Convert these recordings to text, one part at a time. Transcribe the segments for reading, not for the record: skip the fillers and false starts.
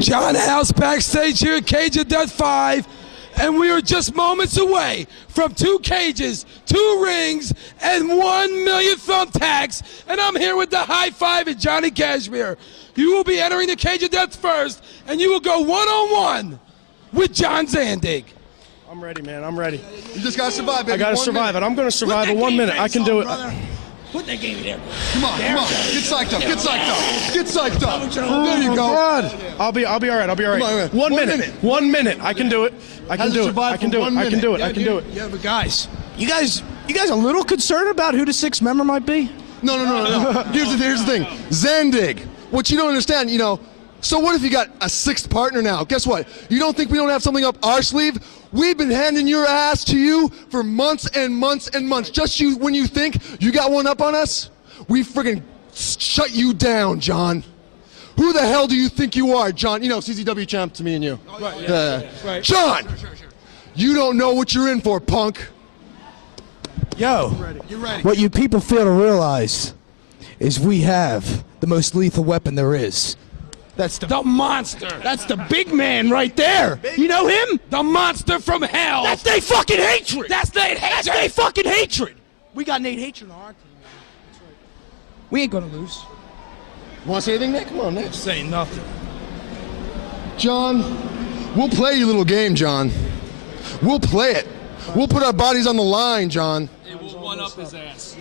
John House backstage here at Cage of Death 5, and we are just moments away from 2 cages, 2 rings, and 1 million thumbtacks. And I'm here with the High Five and Johnny Cashmere. You will be entering the Cage of Death first, and you will go one-on-one with John Zandig. I'm ready, man. I'm ready. You just gotta survive, baby. I gotta survive it. I'm gonna survive in 1 minute. I can do it. Put that game in there. Come on, come on. Get psyched up. Get psyched up. Get psyched up. There you go. God. I'll be all right. I'll be all right. 1 minute. 1 minute. I can do it. I can do it. I can do it. I can do it. I can do it. Yeah, but guys, you guys a little concerned about who the 6th member might be? No. Here's the thing. Zandig. What you don't understand, so what if you got a 6th partner now? Guess what? You don't think we don't have something up our sleeve? We've been handing your ass to you for months and months and months. Just when you think you got one up on us, we friggin' shut you down, John. Who the hell do you think you are, John? CZW champ to me and you. Right, yeah. Right. John! Sure. You don't know what you're in for, punk. Yo, You're ready. what you people fail to realize is we have the most lethal weapon there is. That's The monster. That's the big man right there. You know him? The monster from hell. That's they fucking hatred. That's Nate Hatred. That's they fucking hatred. We got Nate Hatred on our team. That's right. We ain't gonna lose. Want to say anything, Nick? Come on, Nick. Say nothing. John, we'll play your little game, John. We'll play it. We'll put our bodies on the line, John. It will one-up his ass.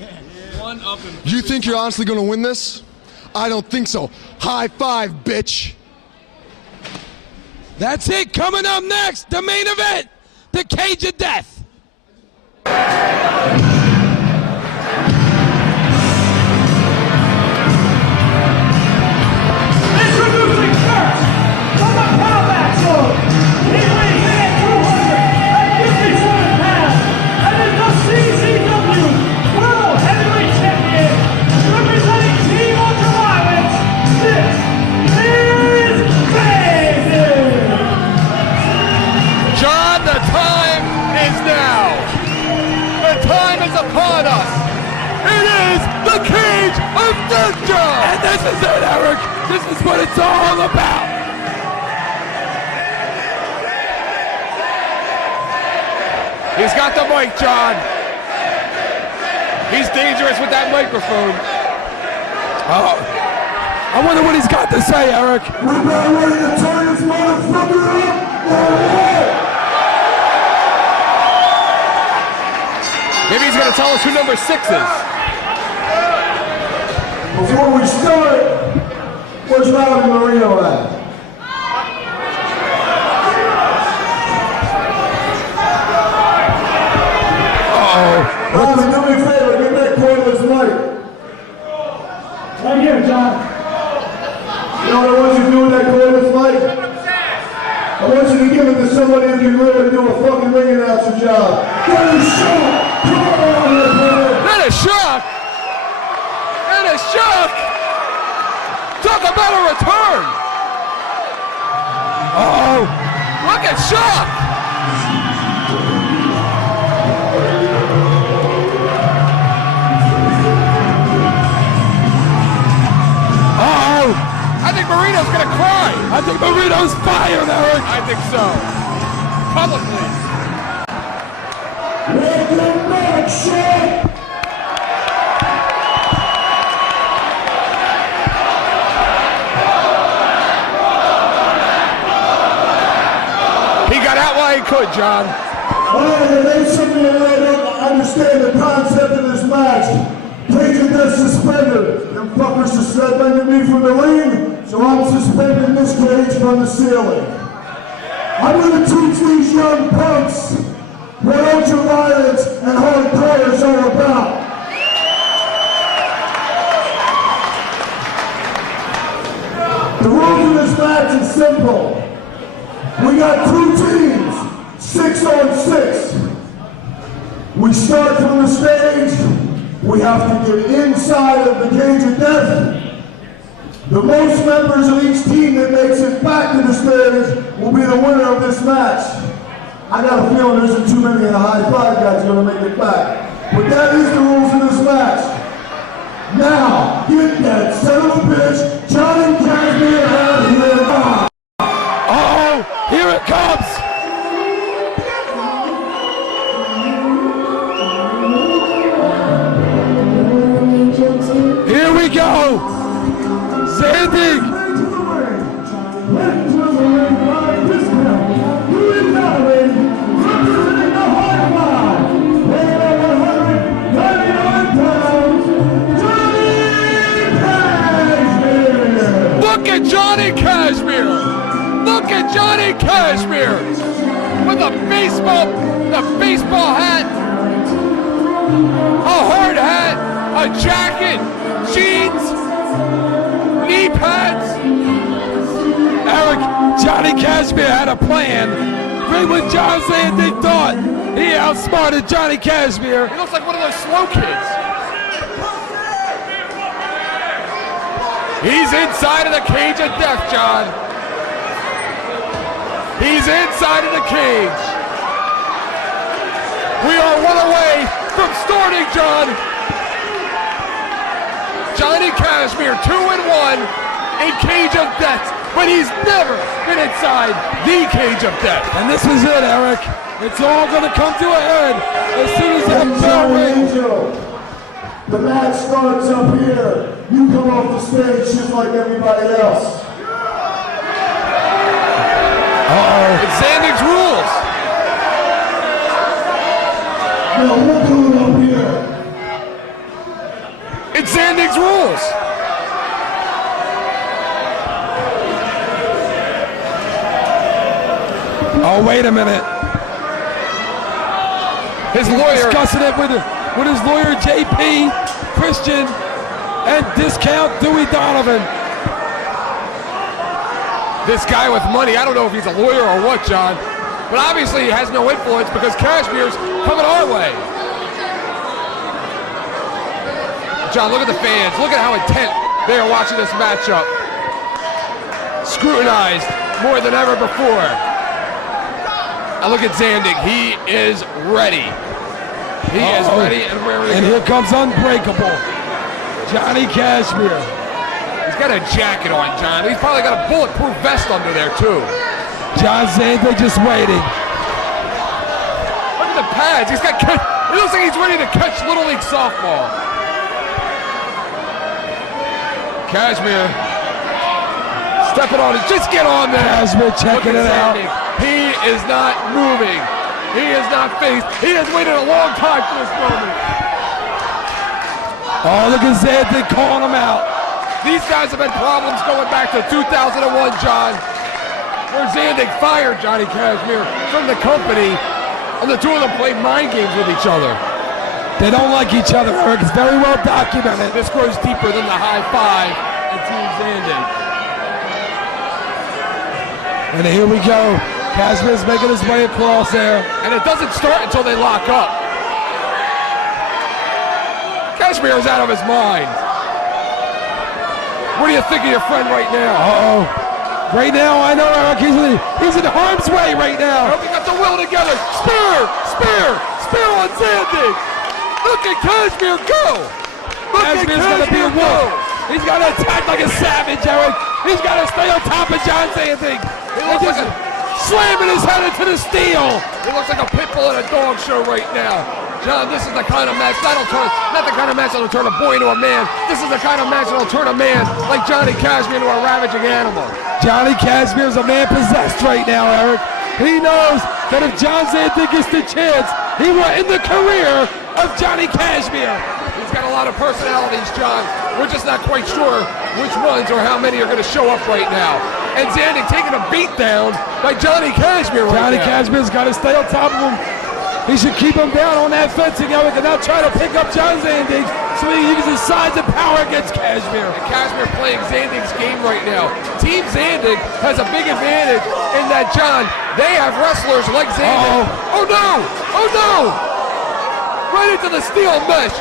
One-up him. You think you're honestly going to win this? I don't think so. High five, bitch. That's it. Coming up next, the main event, the Cage of Death. Introducing first, from the combat zone, he weighs in at 257 pounds, and is the CZW World Heavyweight Champion, representing Team Ultraviolence. This is Gage. John, the time is now. The time is upon us. It is the Cage of Death, John. And this is it, Eric. This is what it's all about. He's got the mic, John. He's dangerous with that microphone. Oh, I wonder what he's got to say, Eric. We're not ready to turn this motherfucker up. Maybe he's going to tell us who number 6 is. Before we start, where's Rowdy Marino at? Rowdy, do me a favor, get that cordless mic. Right here, John. You know what I want you to do with that cordless mic? I want you to give it to somebody who can really do a fucking ring announcer job. That is shock! Come on, man. That is shock. That is shock. Talk about a return. Oh, look at shock. I think Marino's gonna cry. I think Marino's fired, Eric. I think so. Publicly. Welcome back, Shaq! He got out while he could, John. Alright, ladies and gentlemen, I don't understand the concept of this match. Cage of Death suspended. Them fuckers suspended me from the ring, so I'm suspending this cage from the ceiling. I'm gonna teach these young punks what ultra-violence and hardcore is all about. The rules of this match is simple. We got 2 teams, 6 on 6. We start from the stage. We have to get inside of the Cage of Death. The most members of each team that makes it back to the stage will be the winner of this match. I got a feeling there isn't too many of the high five guys going to make it back. But that is the rules of this match. Now, get that son of a bitch, Johnny Cashmere out of here. Look at Johnny Cashmere with the baseball hat, a hard hat, a jacket, jeans, knee pads. Eric, Johnny Cashmere had a plan. Right when John Zandig thought he outsmarted Johnny Cashmere. He looks like one of those slow kids. He's inside of the cage of death, John. He's inside of the cage. We are one away from starting, John. Johnny Cashmere, 2-1 in Cage of Death, but he's never been inside the Cage of Death. And this is it, Eric. It's all going to come to a head as soon as that bell rings. The match starts up here. You come off the stage just like everybody else. It's Zandig's rules. No, we'll do it up here. It's Zandig's rules. Oh, wait a minute. His lawyer Discussing it with his lawyer, JP Christian, and discount Dewey Donovan. This guy with money, I don't know if he's a lawyer or what, John, but obviously he has no influence because Cashmere's coming our way. John, look at the fans. Look at how intent they are watching this matchup. Scrutinized more than ever before. And look at Zandig. He is ready. He is ready and ready. And here comes Unbreakable, Johnny Cashmere. He's got a jacket on, John. He's probably got a bulletproof vest under there, too. John Zandig just waiting. Look at the pads. He looks like he's ready to catch Little League softball. Cashmere stepping on it. Just get on there. Cashmere checking it out. He is not moving. He is not phased. He has waited a long time for this moment. Oh, look at Zandig calling him out. These guys have had problems going back to 2001, John, where Zandig fired Johnny Cashmere from the company, and the two of them played mind games with each other. They don't like each other, Eric. It's very well documented. This grows deeper than the high five and Team Zandig. And here we go. Cashmere's making his way across there. And it doesn't start until they lock up. Cashmere is out of his mind. What do you think of your friend right now? Uh-oh. Right now, I know, Eric, he's in harm's way right now. They got the will together. Spear on Zandig. Look at Cashmere go. Cashmere's gonna be a wolf. He's got to attack like a savage, Eric. He's got to stay on top of John Zandig. He looks like slamming his head into the steel. He looks like a pit bull at a dog show right now. John, this is the kind of match not the kind of match that'll turn a boy into a man. This is the kind of match that'll turn a man like Johnny Cashmere into a ravaging animal. Johnny Cashmere's a man possessed right now, Eric. He knows that if John Zandig gets the chance, he will end the career of Johnny Cashmere. He's got a lot of personalities, John. We're just not quite sure which ones or how many are going to show up right now. And Zandig taking a beat down by Johnny Cashmere right Johnny now. Cashmere's got to stay on top of him. He should keep him down on that fencing, Eric, and now try to pick up John Zandig so he uses his size and power against Cashmere. And Cashmere playing Zandig's game right now. Team Zandig has a big advantage in that, John, they have wrestlers like Zandig. Oh no! Oh no! Right into the steel mesh.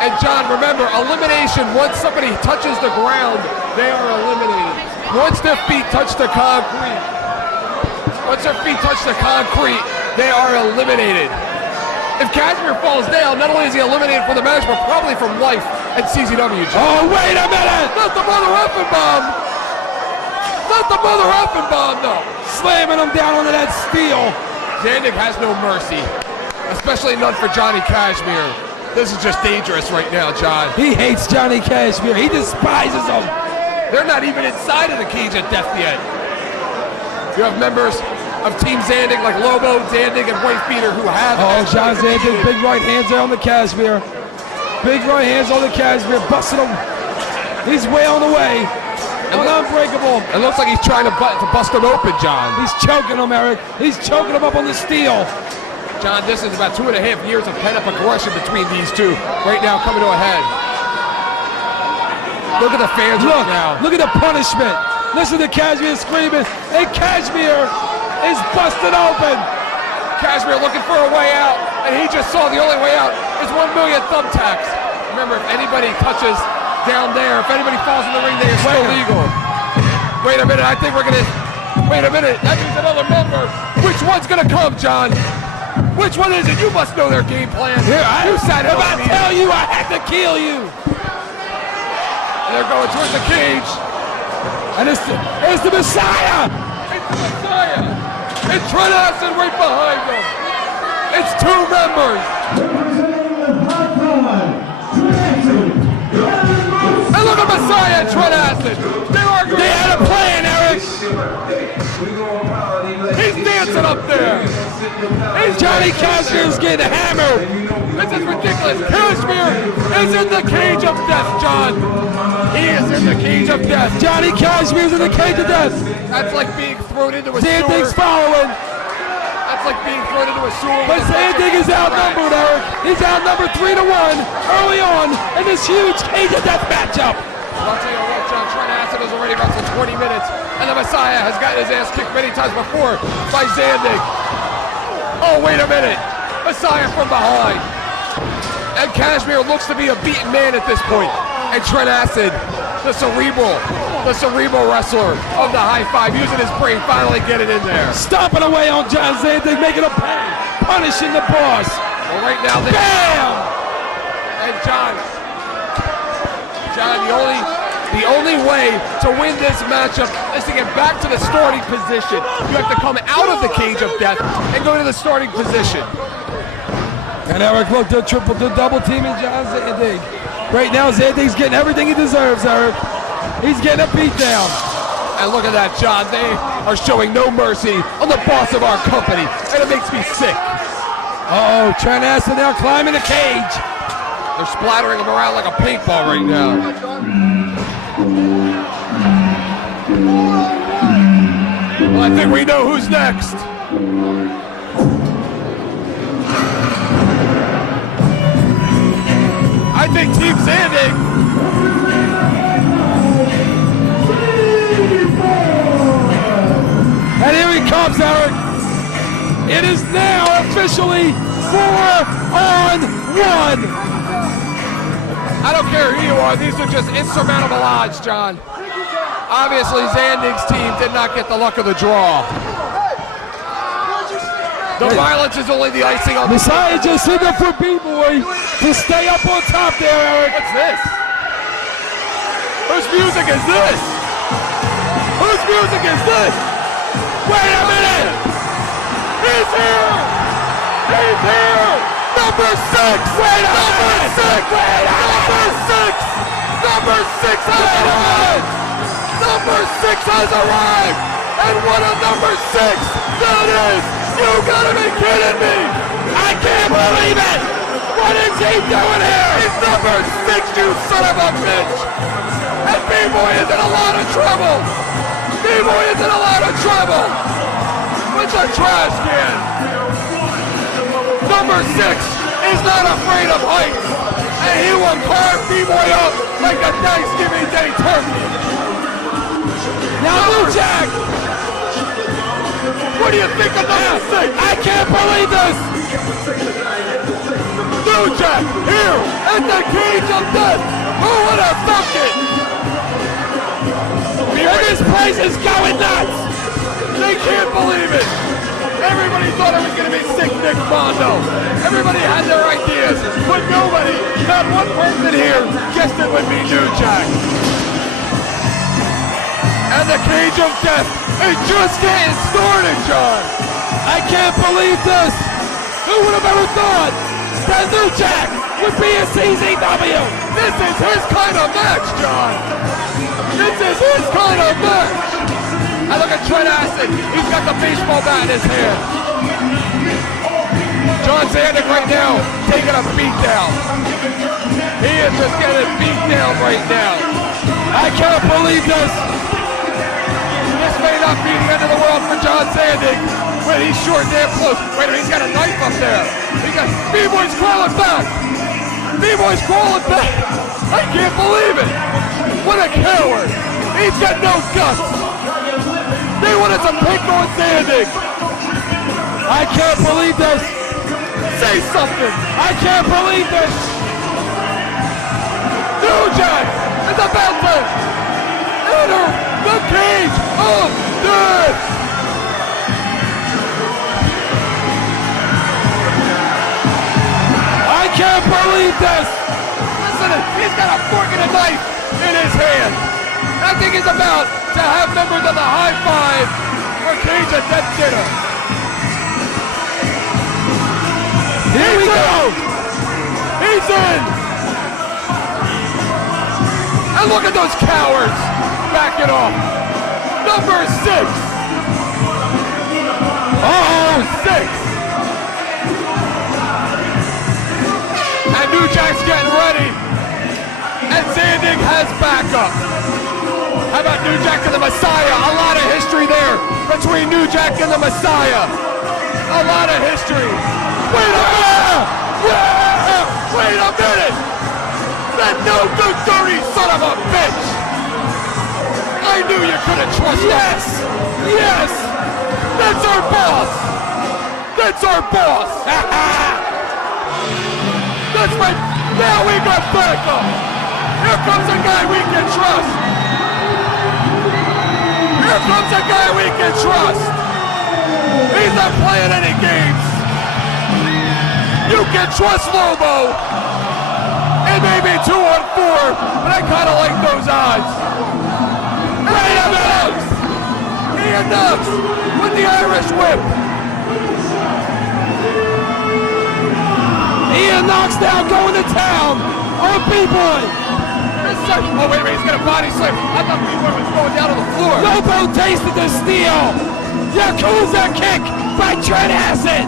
And John, remember, elimination, once somebody touches the ground, they are eliminated. Once their feet touch the concrete, they are eliminated. If Cashmere falls down, not only is he eliminated from the match, but probably from life at CZW. Oh, wait a minute! Not the mother effing bomb! Not the mother effing bomb, though! Slamming him down onto that steel. Zandig has no mercy, especially none for Johnny Cashmere. This is just dangerous right now, John. He hates Johnny Cashmere. He despises him. They're not even inside of the Cage of Death yet. You have members of Team Zandig like Lobo, Zandig, and Wifebeater who have... Oh, John Zandig, big right hands there on the Cashmere. Big right hands on the Cashmere, busting him. He's way on the way. Unbreakable. It looks like he's trying to bust him open, John. He's choking him, Eric. He's choking him up on the steel. John, this is about 2.5 years of pent-up aggression between these two. Right now, coming to a head. Look at the fans right now. Look at the punishment. Listen to Kashmir screaming. And Kashmir is busted open. Kashmir looking for a way out, and he just saw the only way out is 1 million thumbtacks. Remember, if anybody touches down there, if anybody falls in the ring, they are still legal. Wait a minute, I think we're gonna. Wait a minute, that means another member. Which one's gonna come, John? Which one is it? You must know their game plan. Here, you sat if I tell you, I had to kill you. And they're going towards the cage. And it's the Messiah. It's the Messiah. And Trent Acid right behind them. It's two members. And look at Messiah and Trent Acid. They had a plan, Eric. He's dancing up there. Johnny Kashmir's getting hammered. This is ridiculous. Kashmir is in the cage of death, John. He is in the cage of death. Johnny Kashmir's in the cage of death. That's like being thrown into a sewer. Zandig's following. That's like being thrown into a sewer. But Zandig is outnumbered, Eric. He's outnumbered 3-1 early on in this huge cage of death matchup. I'll tell you what, John, Trent Acid has already wrestled 20 minutes, and the Messiah has gotten his ass kicked many times before by Zandig. Oh, wait a minute. Messiah from behind. And Kashmir looks to be a beaten man at this point. And Trent Acid, the cerebral wrestler of the high five, using his brain, finally getting in there. Stomping away on John Zandig, making him pay, punishing the boss. Well, right now, bam! And John, the only way to win this matchup is to get back to the starting position. You have to come out of the cage of death and go to the starting position. And Eric, look, they're double teaming John Zandig. Right now, Zandig's getting everything he deserves, Eric. He's getting a beat down. And look at that, John. They are showing no mercy on the boss of our company, and it makes me sick. Uh-oh, Trent Acid now climbing the cage. They're splattering him around like a paintball right now. Well, I think we know who's next. I think Team Zandig. And here he comes, Eric. It is now officially 4-on-1. I don't care who you are, these are just insurmountable odds, John. Obviously, Zandig's team did not get the luck of the draw. The violence is only the icing on the Messiah just hit up for B-Boy to stay up on top there, Eric. What's this? Whose music is this? Whose music is this? Wait a minute! He's here! He's here! Number 6! Wait a minute! Number 6 has arrived! Number 6 has arrived! And what a number 6 that is! You gotta be kidding me! I can't believe it! What is he doing here? He's number 6, you son of a bitch! And B-Boy is in a lot of trouble! B-Boy is in a lot of trouble! With the trash can! Number 6 is not afraid of heights! And he will carve B-Boy up like a Thanksgiving Day turkey! Now New Jack! What do you think of number 6? I can't believe this! New Jack here at the cage of death! Who would have thunk it? And this place is going nuts! They can't believe it! Everybody thought it was going to be Sick Nick Mondo. Everybody had their ideas, but nobody, not one person here, guessed it would be New Jack. And the cage of death is just getting started, John. I can't believe this! Who would have ever thought that New Jack would be a CZW? This is his kind of match, John. This is his kind of match. I look at Trent Acid. He's got the baseball bat in his hand. John Zandig right now taking a beat down. He is just getting beat down right now. I can't believe this. may not be the end of the world for John Zandig, but he's short damn close. Wait a minute, he's got a knife up there. B-Boy's crawling back. B-Boy's crawling back. I can't believe it. What a coward. He's got no guts. They wanted to pick on Zandig. I can't believe this. Say something. I can't believe this. New Jack is about to enter the cage of death. I can't believe this. Listen, he's got a fork and a knife in his hand. I think he's about to have members of the high five for Cage of Death dinner. Here we go. He's in. And look at those cowards backing off. Number 6. Oh, 6. And New Jack's getting ready. And Zandig has backup. How about New Jack and the Messiah? A lot of history there between New Jack and the Messiah. A lot of history. Wait a minute! Wait a minute! That no good dirty son of a bitch! I knew you couldn't trust him. Yes! That's our boss! That's our boss! That's right! Now we got backup! Here comes a guy we can trust! Here comes a guy we can trust! He's not playing any games! You can trust Lobo! It may be 2 on 4, but I kind of like those odds. Wait a minute! Ian Knoxx with the Irish whip. Ian Knoxx now going to town on B-Boy. Oh, wait a minute, he's got a body slam. I thought B-Boy was going down on the floor. Lobo tasted the steel. Yakuza kick by Trent Acid.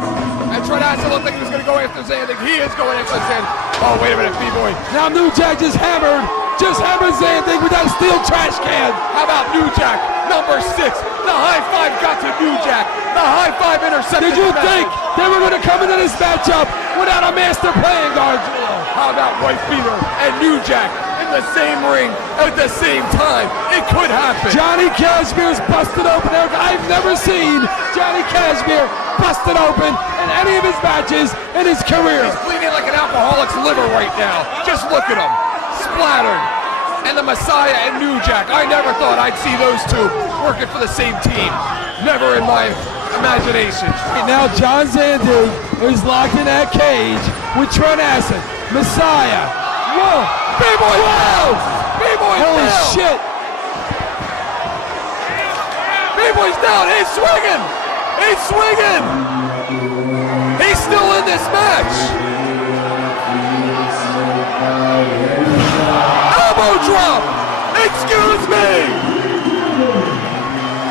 And Trent Acid looked like he was going to go after Zandig. He is going after Zandig. Oh, wait a minute, B-Boy. Now New Jack just hammered Zandig with that steel trash can. How about New Jack, number 6? The high five got to New Jack. The high five intercepted. Did you think they were going to come into this matchup without a master playing guard? How about Wifebeater and New Jack in the same ring at the same time? It could happen. Johnny Cashmere's busted open. I've never seen Johnny Cashmere busted open in any of his matches in his career. He's bleeding like an alcoholic's liver right now. Just look at him. Splattered. And the Messiah and New Jack. I never thought I'd see those two working for the same team. Never in my imagination. Right now, John Zandig is locked in that cage with Trent Acid. Messiah. Whoa. B-Boy down. B-Boy's Holy down. shit. B-Boy's down. He's swinging. He's swinging. He's still in this match. Elbow drop. Excuse me.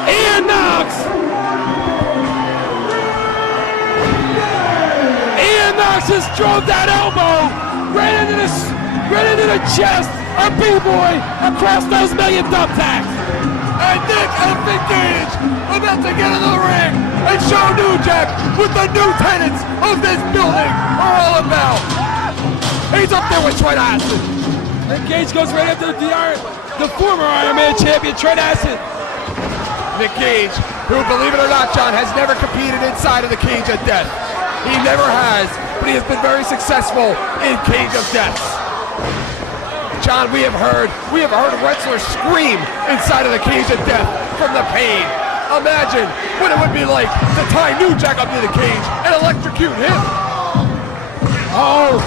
Ian Knoxx. Ian Knoxx just drove that elbow right into the chest of B-Boy across those million thumbtacks. And Nick and Gage about to get in the ring and show New Jack what the new tenants of this building are all about. He's up there with Trent Acid. And Gage goes right after the former Iron Man champion, Trent Acid. Nick Gage, who, believe it or not, John, has never competed inside of the Cage of Death. He never has, but he has been very successful in Cage of Death. John, we have heard wrestlers scream inside of the Cage of Death from the pain. Imagine what it would be like to tie New Jack up to the cage and electrocute him. Oh.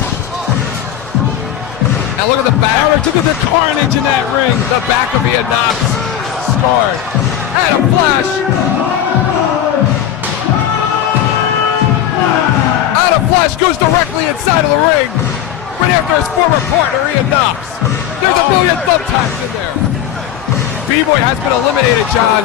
And look at the back. Eric, look at the carnage in that ring. The back of Ian Knoxx scarred. And a flash. And a flash goes directly inside of the ring. Right after his former partner, Ian Knoxx. There's a million thumbtacks in there. B-Boy has been eliminated, John.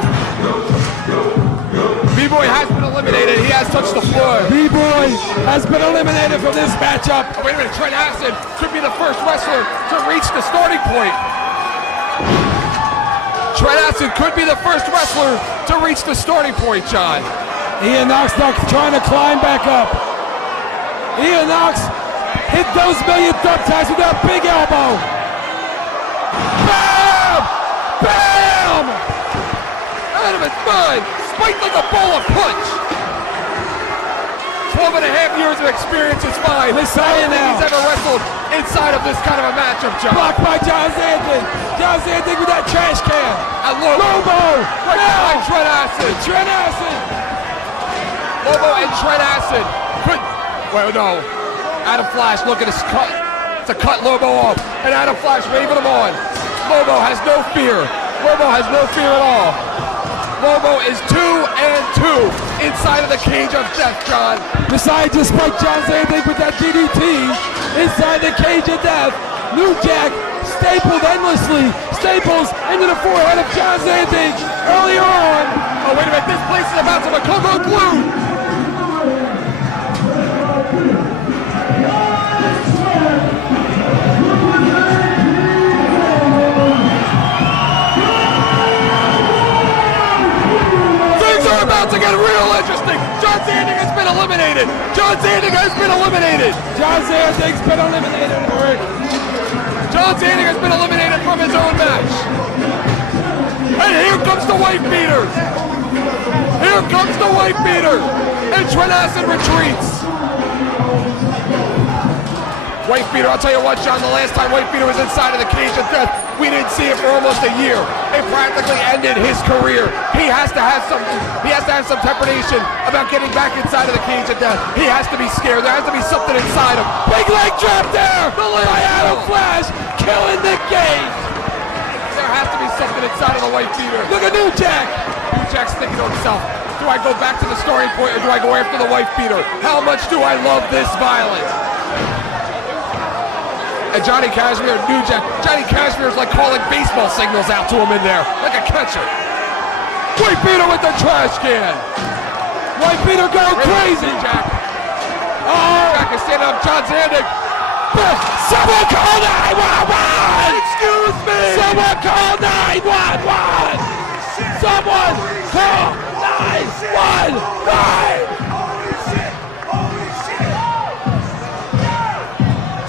B-Boy has been eliminated. He has touched the floor. B-Boy has been eliminated from this matchup. Oh, wait a minute. Trent Acid could be the first wrestler to reach the starting point. Trent Acid could be the first wrestler to reach the starting point, John. Ian Knoxx now trying to climb back up. Ian Knoxx hit those million thumbtacks with that big elbow. Bam! Bam! Out of his mind, spiked like a ball of punch. 12 and a half years of experience is fine. Messiah now. He's ever wrestled inside of this kind of a matchup, John. Blocked by John Zandig. John Zandig with that trash can. And LOBO right behind Trent Acid. Trent Acid. LOBO and Trent Acid could. Well, no. Adam Flash looking to cut LOBO off, and Adam Flash waving him on. LOBO has no fear. LOBO has no fear at all. LOBO is 2-2 inside of the cage of death, John. Messiah just spiked John Zandig with that DDT inside the cage of death. New Jack stapled endlessly. Staples into the forehead of John Zandig earlier on. Oh, wait a minute. This place is about to become unglued. About to get real interesting. John Zandig has been eliminated. John Zandig has been eliminated. John Zandig's been eliminated. John Zandig has been eliminated from his own match. And here comes the Wifebeater. Here comes the Wifebeater. And Trent Acid retreats. Wifebeater, I'll tell you what, John, the last time Wifebeater was inside of the cage of death, we didn't see it for almost a year. It practically ended his career. He has to have some trepidation about getting back inside of the cage of death. He has to be scared. There has to be something inside him. Big leg drop there by Adam Flash, killing the Gage. There has to be something inside of the Wifebeater. Look at New Jack. New Jack's thinking to himself, do I go back to the starting point or do I go after the Wifebeater? How much do I love this violence? And Johnny Cashmere, New Jack. Johnny Cashmere's like calling baseball signals out to him in there, like a catcher. Wifebeater with the trash can. Wifebeater going crazy. Jack. Oh, Jack is standing up. John Zandig. Someone call 911! Excuse me! Someone call 911! Someone call 911!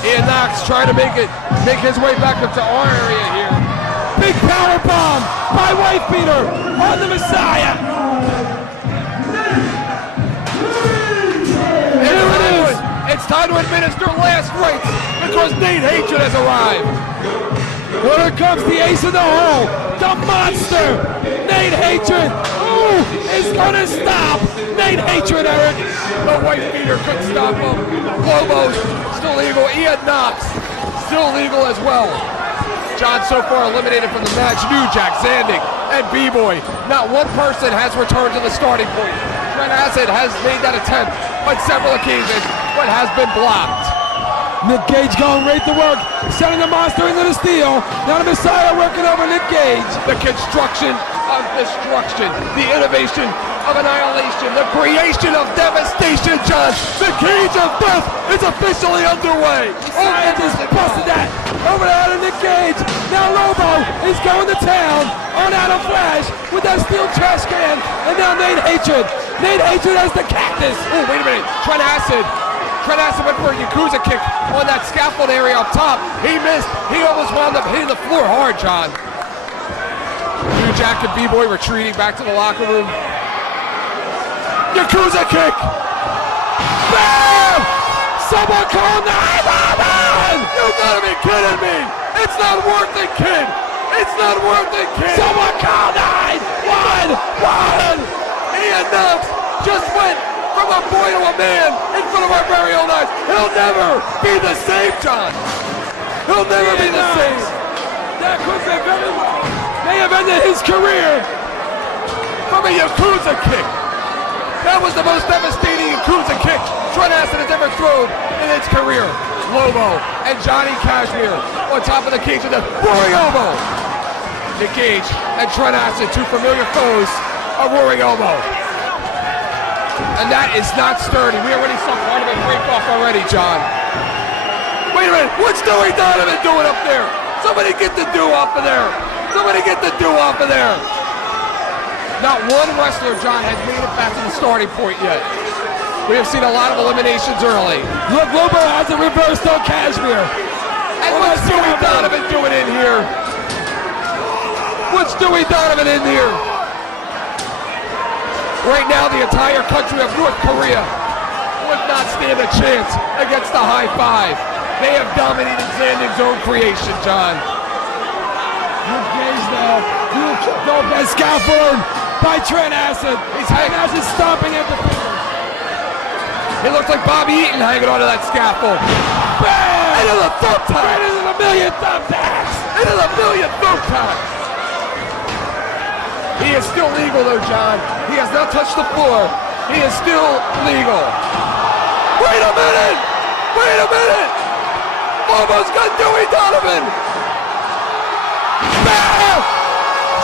Ian Knoxx trying to make his way back up to our area here. Big power bomb by Wifebeater on the Messiah. Here it is. It's time to administer last rites because Nate Hatred has arrived. Here comes the ace of the hole, the monster, Nate Hatred. Who is gonna stop Nate Hatred, Eric? The Wifebeater couldn't stop him. LOBO's still legal. Ian Knoxx still legal as well. John so far eliminated from the match. New Jack, Zandig, and B-Boy. Not one person has returned to the starting point. Trent Acid has made that attempt on several occasions, but has been blocked. Nick Gage going right to work, sending the monster into the steel. Now the Messiah working over Nick Gage. The construction of destruction, the innovation of annihilation, the creation of devastation, John. The cage of death is officially underway. Messiah just busted that over to Adam Nick Gage. Now LOBO is going to town on Adam Flash with that steel trash can. And now Nate Hatred. Nate Hatred has the cactus. Oh, wait a minute. Trent Acid went for a Yakuza kick on that scaffold area up top. He missed. He almost wound up hitting the floor hard, John. New Jack and B-Boy retreating back to the locker room. Yakuza kick! Bam! Someone call 911! You gotta be kidding me! It's not worth it, kid! It's not worth it, kid! Someone call 911! Ian Knoxx just went from a boy to a man in front of our very own eyes. He'll never be the same, John. He'll never be the same. That could may have ended his career from a Yakuza kick. That was the most devastating Yakuza kick Trent Acid has ever thrown in his career. LOBO and Johnny Cashmere on top of the cage with a roaring elbow. Nick Gage and Trent Acid, two familiar foes, a roaring elbow. And that is not sturdy. We already saw part of it break off already, John. Wait a minute, what's Dewey Donovan doing up there? Somebody get the dew off of there. Somebody get the dew off of there. Not one wrestler, John, has made it back to the starting point yet. We have seen a lot of eliminations early. Look, Lobo has it reversed on Cashmere. And what's Dewey Donovan doing in here? What's Dewey Donovan in here? Right now, the entire country of North Korea would not stand a chance against the high five. They have dominated Zandig's own creation, John. Look, Gage now. Dual kicked off that scaffold by Trent Acid. He's hanging. Acid stomping at the fingers. It looks like Bobby Eaton hanging onto that scaffold. Bam! Into the thumb tack! Right into the million thumbtacks! Into the million thumb tack! He is still legal though, John. He has not touched the floor. He is still legal. Wait a minute! Wait a minute! Almost got Dewey Donovan! Bam!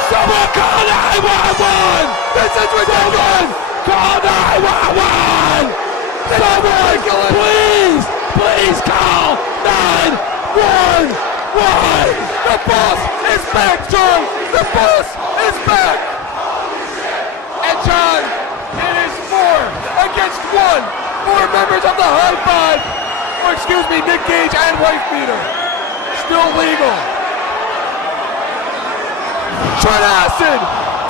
Someone call 911! This is ridiculous! Call 911! Someone, please call 911! The boss is back, John! The boss is back! And John, it is 4 against 1. 4 members of the high five, or excuse me, Nick Gage and Wifebeater. Still legal. Trent Acid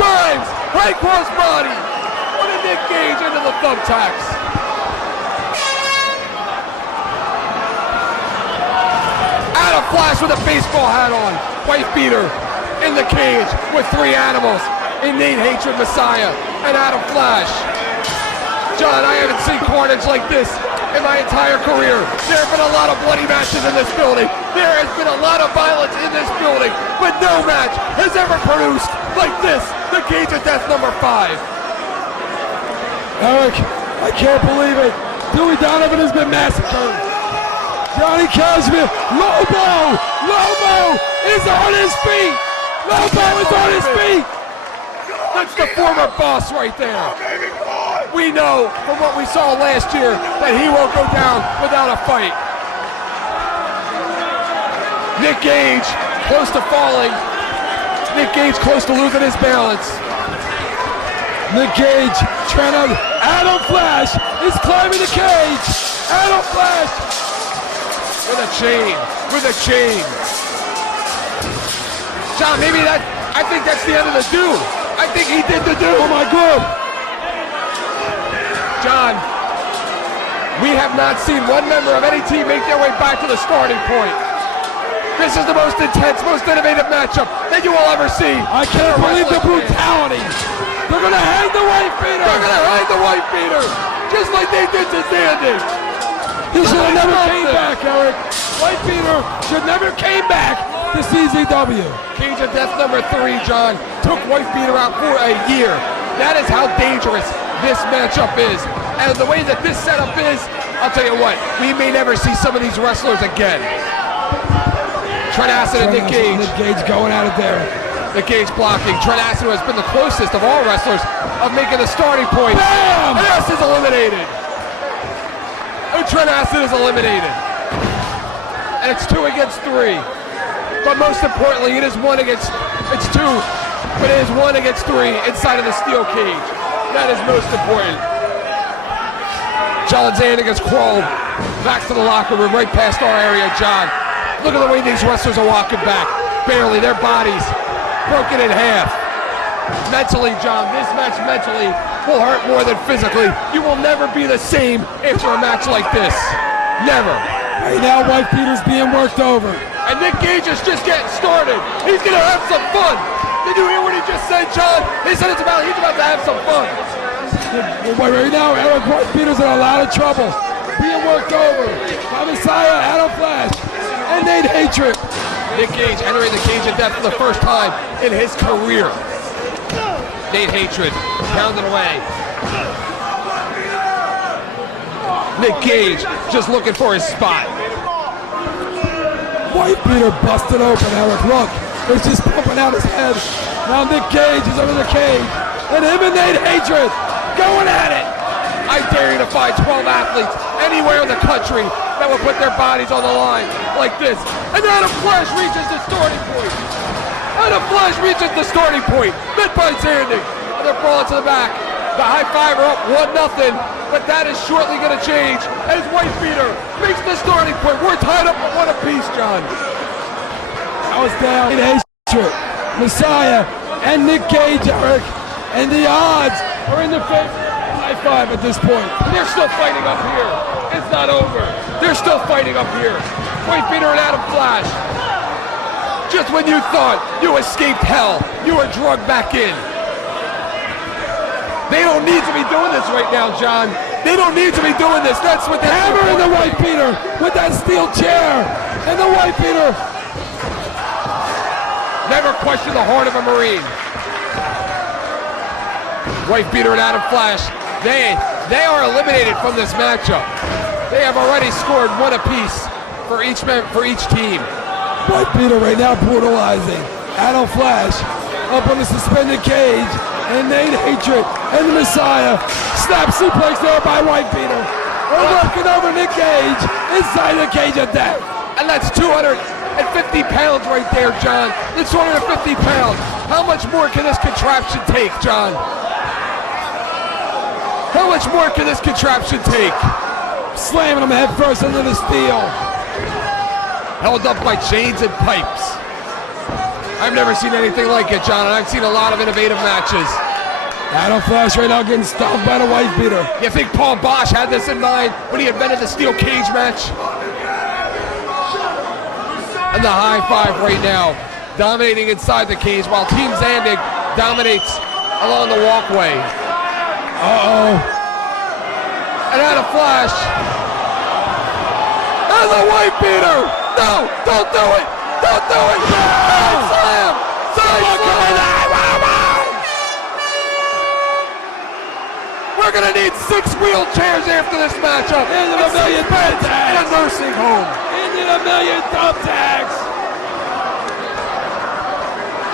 dives, high cross body. What a Nick Gage into the thumbtacks. Adam Flash with a baseball hat on. Wifebeater in the cage with 3 animals. Innate Hatred Messiah and Adam Flash. John, I haven't seen carnage like this in my entire career. There have been a lot of bloody matches in this building. There has been a lot of violence in this building, but no match has ever produced like this. The Cage of Death number 5. Eric, I can't believe it. Dewey Donovan has been massacred. Johnny Cashmere, Lobo is on his feet. Lobo is on his feet. That's the former boss right there. We know from what we saw last year that he won't go down without a fight. Nick Gage close to falling. Nick Gage close to losing his balance. Nick Gage trying to. Adam Flash is climbing the cage. Adam Flash with a chain. With a chain. John, maybe that. I think that's the end of the do. I think he did the do. Oh my God. John, we have not seen one member of any team make their way back to the starting point. This is the most intense, most innovative matchup that you will ever see. I can't believe the brutality. They're gonna hang the Wifebeater. They're gonna hang the Wifebeater, just like they did to Zandig. He should have never came back, Eric. Wifebeater should never came back to CZW. Cage of Death number 3, John, took Wifebeater out for a year. That is how dangerous this matchup is. And the way that this setup is, I'll tell you what, we may never see some of these wrestlers again. Trent Acid and Nick Gage. Nick Gage going at it there. Nick Gage blocking. Trent Acid has been the closest of all wrestlers of making the starting point. Bam! And Acid's eliminated. And Trent Acid is eliminated. And it's 2 against 3. But most importantly, it is 1 against, it's 2, but it is 1 against 3 inside of the steel cage. That is most important. John Zandig has crawled back to the locker room, right past our area, John. Look at the way these wrestlers are walking back. Barely, their bodies broken in half. Mentally, John, this match mentally will hurt more than physically. You will never be the same after a match like this. Never. Right now, Wifebeater's being worked over. And Nick Gage is just getting started. He's gonna have some fun. Did you hear what he just said, John? He said he's about to have some fun. Right now, Eric Wifebeater's in a lot of trouble. Being worked over by Messiah, Adam Flash, and Nate Hatred. Nick Gage entering the Cage of Death for the first time in his career. Nate Hatred pounding away. Nick Gage just looking for his spot. Wifebeater busted open, Eric. Look, it's just pumping out his head. Now Nick Gage is under the cage. And him and Nate Hatred going at it. I dare you to find 12 athletes anywhere in the country that will put their bodies on the line like this. And Adam Flash reaches the starting point. And a flash reaches the starting point. Mid by Zandig. And they're brawling to the back. The high five are up 1-0, but that is shortly going to change as Wifebeater makes the starting point. We're tied up at 1 apiece, John. I was down. Messiah and Nick Gage, Eric, and the odds are in the favor of high five at this point. And they're still fighting up here. It's not over. They're still fighting up here. Wifebeater and Adam Flash. Just when you thought you escaped hell, you were drugged back in. They don't need to be doing this right now, John. They don't need to be doing this. That's what they're Hammer in the Wifebeater with that steel chair. And the Wifebeater. Never question the heart of a Marine. Wifebeater and Adam Flash, they are eliminated from this matchup. They have already scored 1 apiece for each team. Wifebeater right now brutalizing Adam Flash up on the suspended cage. And Nate Hatred and the Messiah. Snap suplex there by Wifebeater. We're working over Nick Gage inside the cage of death. And that's 250 pounds right there, John. It's 250 pounds. How much more can this contraption take, John? How much more can this contraption take? Slamming him head first into the steel. Held up by chains and pipes. I've never seen anything like it, John, and I've seen a lot of innovative matches. Adam Flash right now getting stomped by the Wifebeater. You think Paul Bosch had this in mind when he invented the steel cage match? And the high five right now, dominating inside the cage while Team Zandig dominates along the walkway. Uh-oh. And Adam Flash. And the Wifebeater! No! Don't do it! Don't do it! Side slam! Side slam! We're gonna need 6 wheelchairs after this matchup. Into the million thumb tags. In a nursing home. Into the million thumb tags.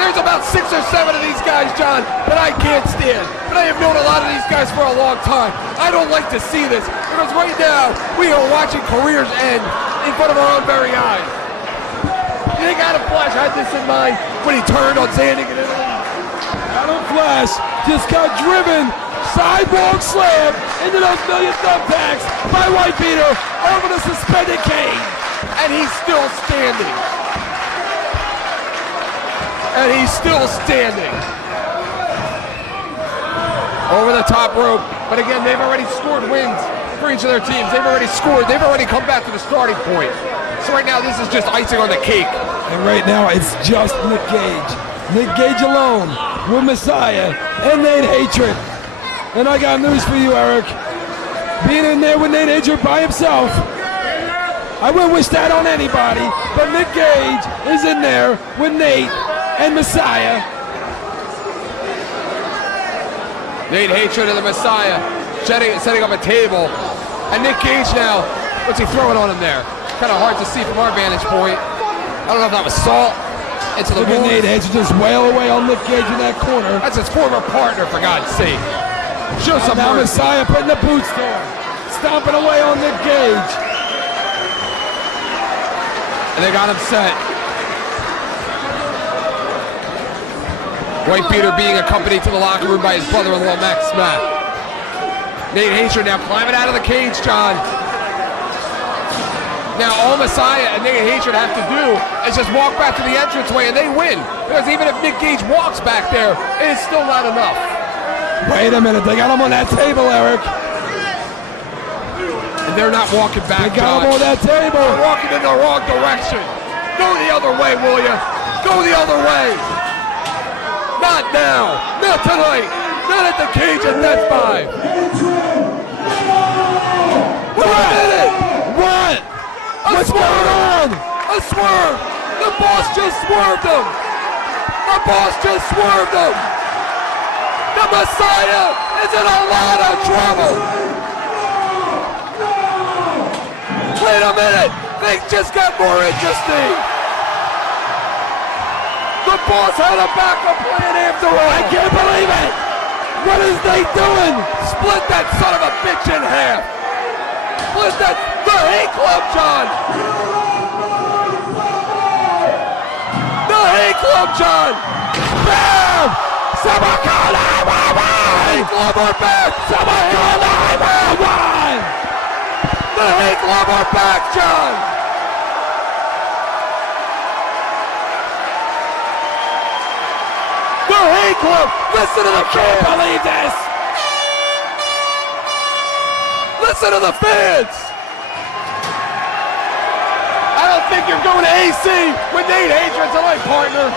There's about 6 or 7 of these guys, John, that I can't stand. But I have known a lot of these guys for a long time. I don't like to see this because right now we are watching careers end in front of our own very eyes. You think Adam Flash had this in mind when he turned on Zandig in Italy? Adam Flash just got driven sidewalk slam into those million thumbtacks by Wifebeater over the suspended cage. And he's still standing. And he's still standing. Over the top rope. But again, they've already scored wins for each of their teams. They've already scored. They've already come back to the starting point. So right now, this is just icing on the cake. And right now, it's just Nick Gage. Nick Gage alone with Messiah and Nate Hatred. And I got news for you, Eric. Being in there with Nate Hatred by himself, I wouldn't wish that on anybody, but Nick Gage is in there with Nate and Messiah. Nate Hatred and the Messiah setting up a table. And Nick Gage now, what's he throwing on him there? Kind of hard to see from our vantage point. I don't know if that was salt. Into the Look at Nate Hatred just wail away on Nick Gage in that corner. That's his former partner, for God's sake. Show some now mercy. Messiah putting the boots there. Stomping away on Nick Gage. And they got him set. Wifebeater being accompanied to the locker room by his brother-in-law, Max Smack. Nate Hatred now climbing out of the cage, John. Now all Messiah and Nate Hatred have to do is just walk back to the entranceway and they win. Because even if Nick Gage walks back there, it is still not enough. Wait a minute, they got him on that table, Eric. And they're not walking back, They got him on that table. They're walking in the wrong direction. Go the other way, will ya? Go the other way. Not now. Not tonight. Not at the cage at Death 5. Wait a minute. What? What's going on? A swerve. The boss just swerved him. The boss just swerved him. The Messiah is in a lot of trouble. Wait a minute. Things just got more interesting. The boss had a backup plan after all. I can't believe it. What is Nate doing? Split that son of a bitch in half. Split that. The hate club, John. The hate club, John. Bam! Someone call 911! Hate club or back! Someone call 911! The hate club are back, John! The hate club! Listen to the fans! I can't believe this! Listen to the fans! I don't think you're going to AC with Nate Hatred tonight, partner.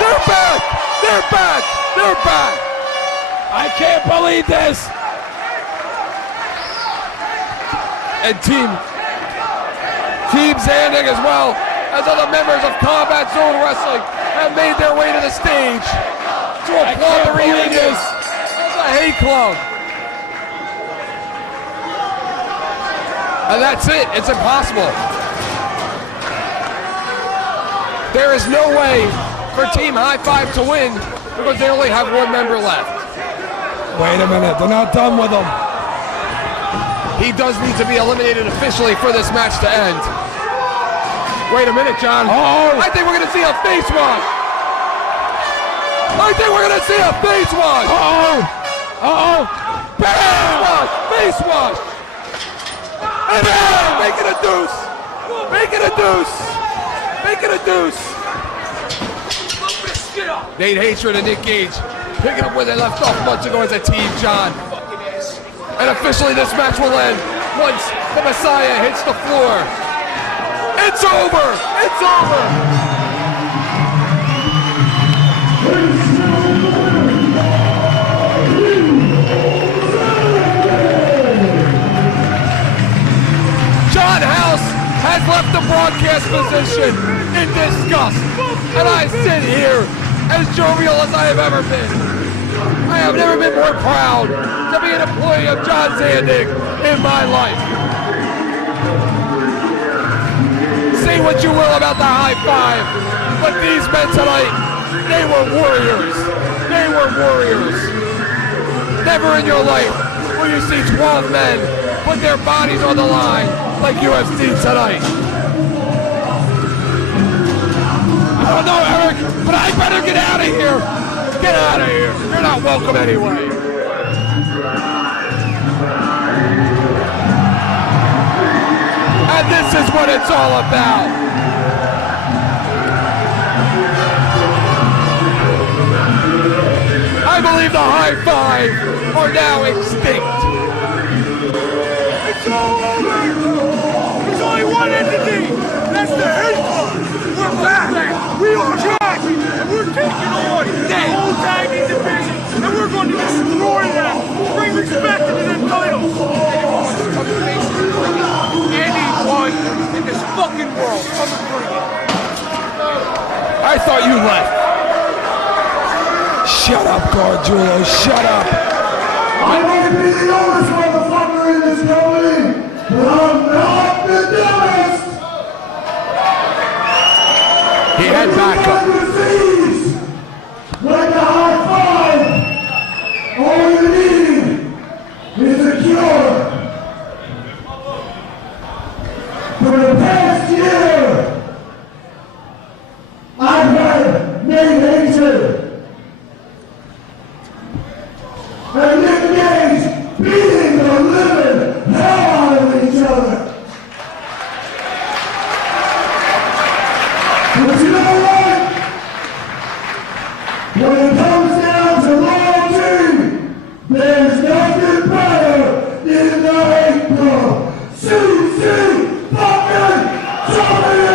They're back! They're back! They're back! I can't believe this. And Team Zandig as well as other members of Combat Zone Wrestling have made their way to the stage to applaud the reunion of the Hate Club. And that's it. It's impossible. There is no way for Team High Five to win because they only have one member left. Wait a minute, they're not done with him. He does need to be eliminated officially for this match to end. Wait a minute, John. Oh! I think we're going to see a face wash. I think we're going to see a face wash. Uh-oh! Bam! Face wash. And bam! Make it a deuce. Make it a deuce. Make it a deuce. Nate Hatred and Nick Gage picking up where they left off months ago as a team, John. And officially this match will end once the Messiah hits the floor. It's over! It's over! John House has left the broadcast position in disgust. And I sit here as jovial as I have ever been. I have never been more proud to be an employee of John Zandig in my life. Say what you will about the high five, but these men tonight, they were warriors. They were warriors. Never in your life will you see 12 men put their bodies on the line like you have seen tonight. I don't know, Eric, but I better get out of here. Get out of here. You're not welcome anyway. And this is what it's all about. I believe the high five are now extinct. It's all over! There's only one entity! That's the Hate Club! We're back! We are back! And we're taking on the whole tag team division! And we're going to destroy them! Bring respect to them titles! Anyone in this fucking world, come and bring it! I thought you left. Shut up, Gargiulo, shut up. I may be the oldest motherfucker in this building, but I'm not the dumbest! He had backup. Like a high five, all you need is a cure. For the past year, I've had Nate Hatred and Nick Gage beating the living hell out of each other. But you know what? When it comes down to loyalty, there's nothing better than the Hate Club. CC fucking W!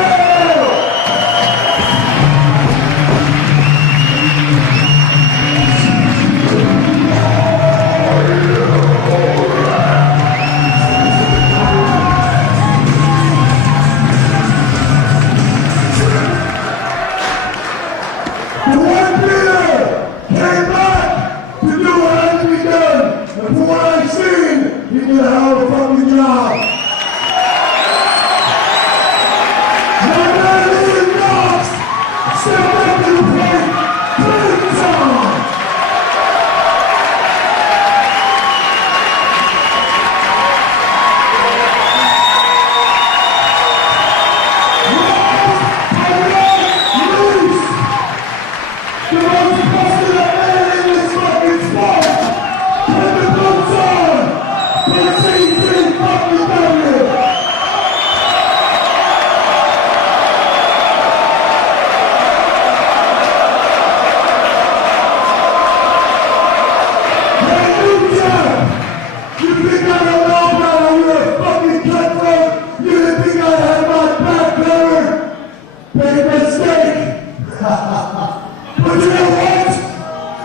But you know what?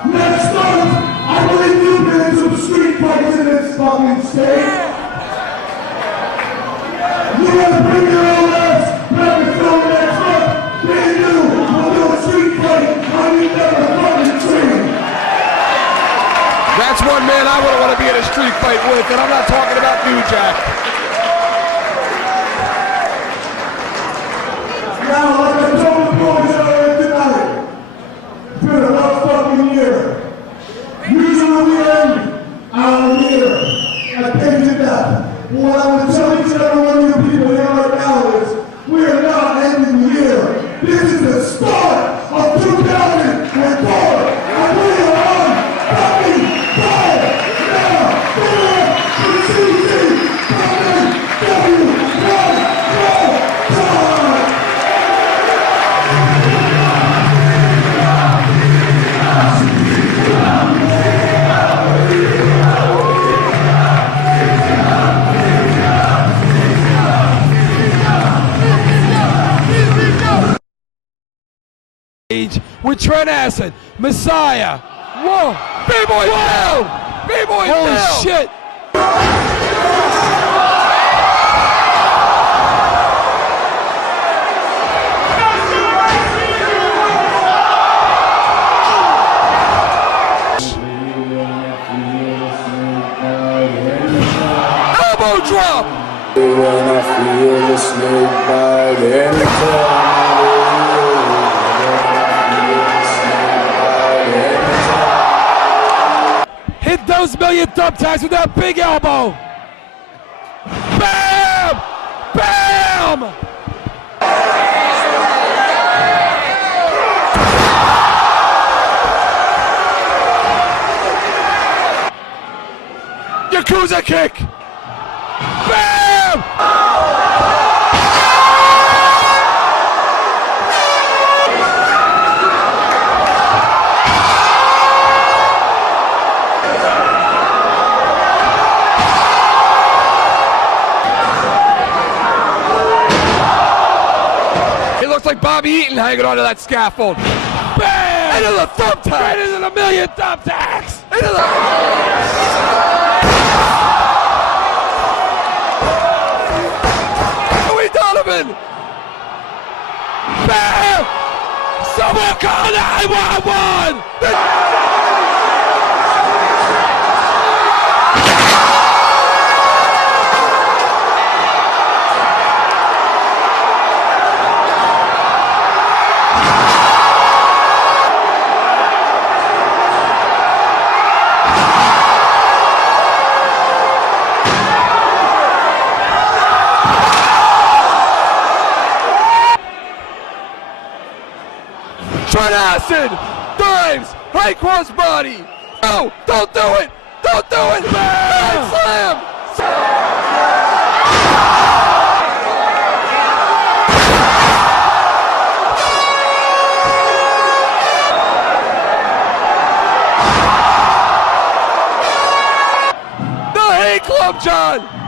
Next month, I believe you've been into the street fights in this fucking state. You want to bring your own ass back and film next month? Me and you will do a street fight on you never fucking seen. That's one man I wouldn't want to be in a street fight with, and I'm not talking about New Jack. Now, like I told the boys earlier tonight, it's been a rough fucking year. Usually we end our year at Gage to death. What I want to tell each and every one of you people here right now is we are not ending the year. This is the start of 2004, and we are on fucking fire now. For the CC WWE One More Time. With Trent Acid, Messiah. Whoa! B-Boy down! B-Boy Holy down! shit! Elbow drop! When I feel the snake bite anytime. Hit those million thumbtacks with that big elbow. Bam! Bam! Yakuza kick! Bam! It looks like Bobby Eaton hanging onto that scaffold. Bam! Into the thumbtack! Right into the million thumbtacks! Into the... Joey Donovan! Bam! Someone call 911! Trent Acid! Dives! High cross body! No! Don't do it! Don't do it! Bam! Slam! The Hay Club, John!